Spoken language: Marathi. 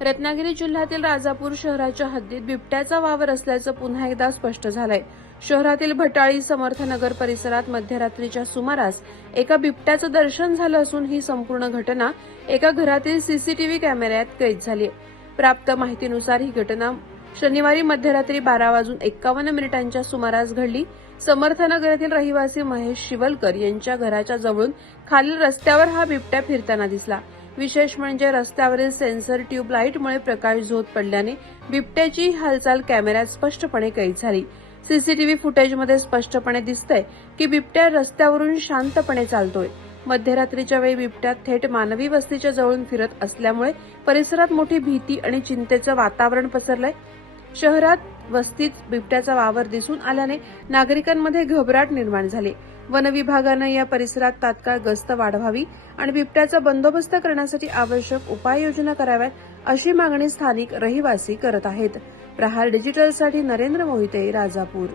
रत्नागिरी जिल्ह्यातील राजापूर शहराच्या हद्दीत बिबट्याचा वावर असल्याचं पुन्हा एकदा स्पष्ट झालंय. शहरातील भटाळी समर्थनगर परिसरात मध्यरात्रीच्या सुमारास एका बिबट्याचं दर्शन झालं असून ही संपूर्ण घटना एका घरातील सीसीटीव्ही कॅमेऱ्यात कैद झाली प्राप्त माहितीनुसार ही घटना शनिवारी मध्यरात्री बारा वाजून एक्कावन्न मिनिटांच्या सुमारास घडली. समर्थनगर येथील रहिवासी महेश शिवलकर यांच्या घराच्या जवळून खालील रस्त्यावर हा बिबट्या फिरताना दिसला. विशेष म्हणजे रस्त्यावरील सेन्सर ट्यूब लाईटमुळे प्रकाश झोत पडल्याने बिबट्याची हालचाल कॅमेऱ्यात स्पष्टपणे कैद झाली. सीसीटीव्ही फुटेजमध्ये स्पष्टपणे दिसतंय की बिबट्या रस्त्यावरून शांतपणे चालतोय. मध्यरात्रीच्या वेळी बिबट्या थेट मानवी वस्तीच्या जवळून फिरत असल्यामुळे परिसरात मोठी भीती आणि चिंतेचं वातावरण पसरलंय. शहरात वस्तीत बिबट्याचा वावर दिसून आल्याने नागरिकांमध्ये घबराट निर्माण झाली. वन विभागानं या परिसरात तात्काळ गस्त वाढवावी आणि बिबट्याचा बंदोबस्त करण्यासाठी आवश्यक उपाययोजना कराव्यात अशी मागणी स्थानिक रहिवासी करत आहेत. प्रहार डिजिटलसाठी नरेंद्र मोहिते राजापूर.